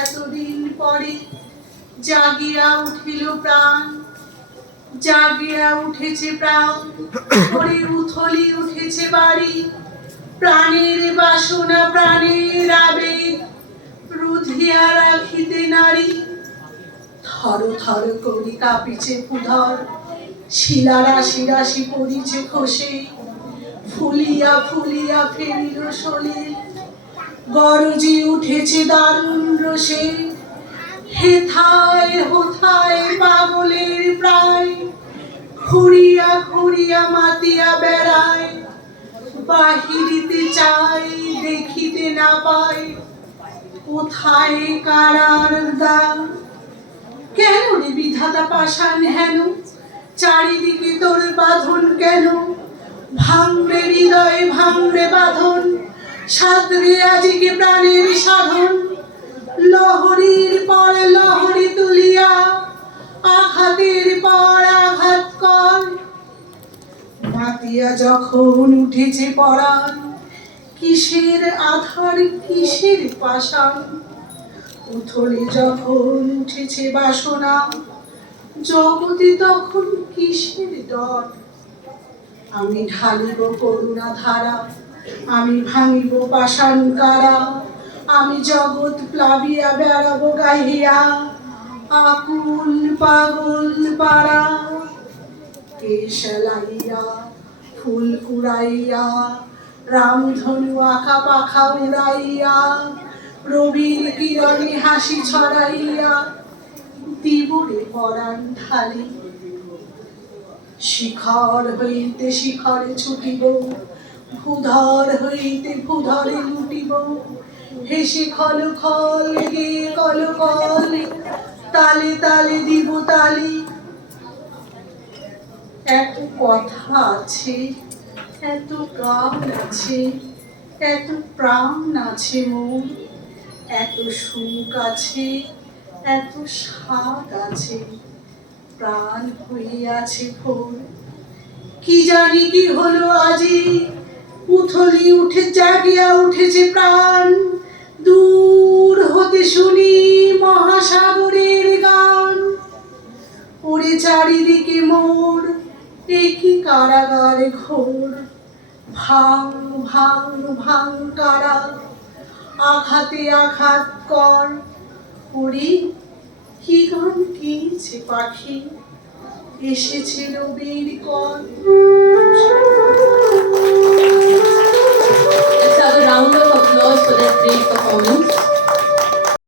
এতদিন পরে জাগিয়া উঠিল প্রাণ, জাগিয়া উঠেছে প্রাণ, ভরে উথলি উঠেছে বাড়ি, প্রাণের বাসনা প্রাণের আবেগ রুধিয়া রাখিতে নারী। থর থর করি কাঁপিছে ভূধর, শিলা রাশি রাশি পড়িছে খসে, ফুলিয়া ফুলিয়া ফেরিল সলিল, গরজি উঠেছে দারুণ রসে। হেথায় হোথায় পাগলের প্রায়, খুঁড়িয়া খুঁড়িয়া মাতিয়া বেড়ায়, বাহিরিতে চাই দেখিতে না পায়, কোথায় কারার দ্বার। কেন রে বিধাতা পাষাণ হেন, চারিদিকে তোর বাঁধন কেন? ভাঙরে হৃদয়ে ভাঙরে বাঁধন, সাদরে আজিকে প্রাণের সাধন। লহরীর পর লহরী তুলিয়া, আঘাতের পর আঘাত কর। মাতিয়া যখন উঠেছে পরাণ, কিসের আধার কিসের পাষাণ। উথলে যখন উঠেছে বাসনা, জগতে তখন কিসের ডর। আমি ঢালিব করুণা ধারা, আমি ভাঙিব পাষাণ কারা, আমি জগৎ প্লাবিয়া বেড়াবো গাহিয়া, আকুল পাগল পাড়া। কেশ লাইয়া ফুল কুড়াইয়া, রামধনু আঁকা পাখা উড়াইয়া, রবির কিরণে হাসি ছড়াইয়া, দিবরে পরাণ ঢালি। শিখর হইতে শিখরে ছুটিব, ভূধর হইতে ভূধরে লুটিব, হেসে খল খল গে কল কল, তালে তালে দিব তালি। এত কথা আছে, এত গান আছে, এত প্রাণ আছে মোর, এত সুখ আছে, এত স্বাদ আছে, প্রাণ হইয়াছে ভোর। কি জানি কি হলো আজি, উথলি উঠে জাগিয়া উঠেছে প্রাণ, দূর হতে শুনি মহাসাগরের গান। ওরে চারিদিকে মোর, একই কারাগার ঘোর, ভাঙ ভাঙ ভাঙ কারা, আঘাতে আঘাত কর। ওরে কি গান গেয়েছে পাখি, এসেছে রবির কর।